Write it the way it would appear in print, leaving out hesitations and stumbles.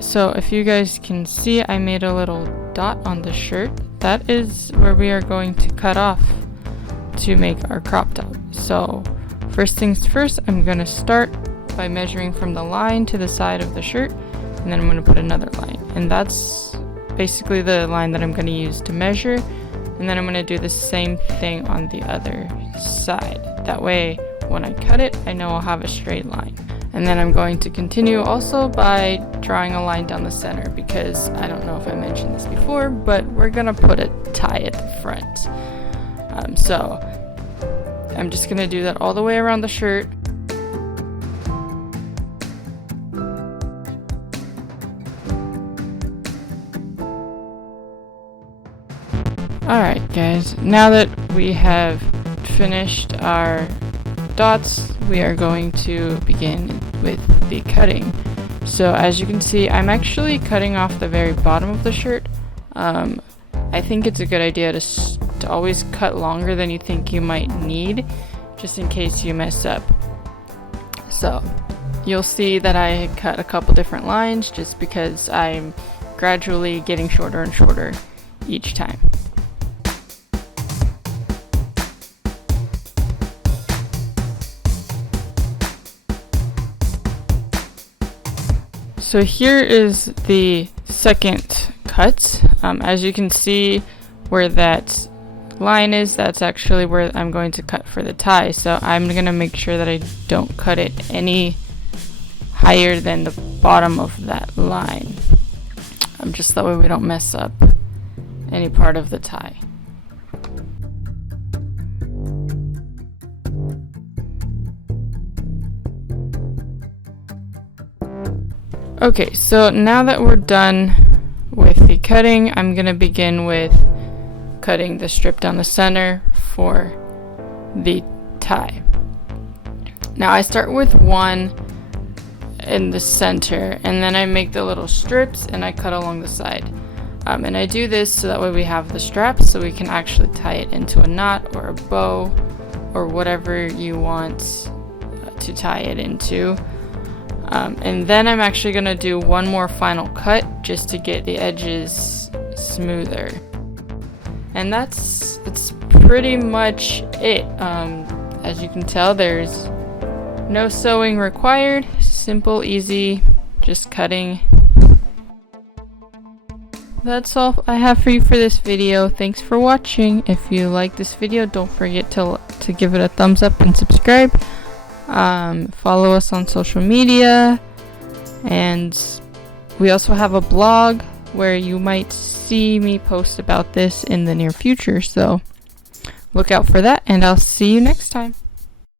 So if you guys can see, I made a little dot on the shirt. That is where we are going to cut off to make our crop top. So first things first, I'm going to start by measuring from the line to the side of the shirt, and then I'm going to put another line, and that's basically the line that I'm going to use to measure. And then I'm going to do the same thing on the other side. That way when I cut it, I know I'll have a straight line. And then I'm going to continue also by drawing a line down the center, because I don't know if I mentioned this before, but we're going to put a tie at the front. So I'm just going to do that all the way around the shirt. Alright guys, now that we have finished our dots, we are going to begin with the cutting. So as you can see, I'm actually cutting off the very bottom of the shirt. I think it's a good idea to always cut longer than you think you might need, just in case you mess up. So you'll see that I cut a couple different lines just because I'm gradually getting shorter and shorter each time. So here is the second cut. As you can see where that line is, that's actually where I'm going to cut for the tie. So I'm going to make sure that I don't cut it any higher than the bottom of that line. Just that way we don't mess up any part of the tie. Okay, so now that we're done with the cutting, I'm going to begin with cutting the strip down the center for the tie. Now I start with one in the center, and then I make the little strips and I cut along the side. And I do this so that way we have the straps so we can actually tie it into a knot or a bow or whatever you want to tie it into. And then I'm actually going to do one more final cut just to get the edges smoother. And that's pretty much it. As you can tell, there's no sewing required. Simple, easy, just cutting. That's all I have for you for this video. Thanks for watching. If you like this video, don't forget to give it a thumbs up and subscribe. Follow us on social media, and we also have a blog where you might see me post about this in the near future, so look out for that, and I'll see you next time.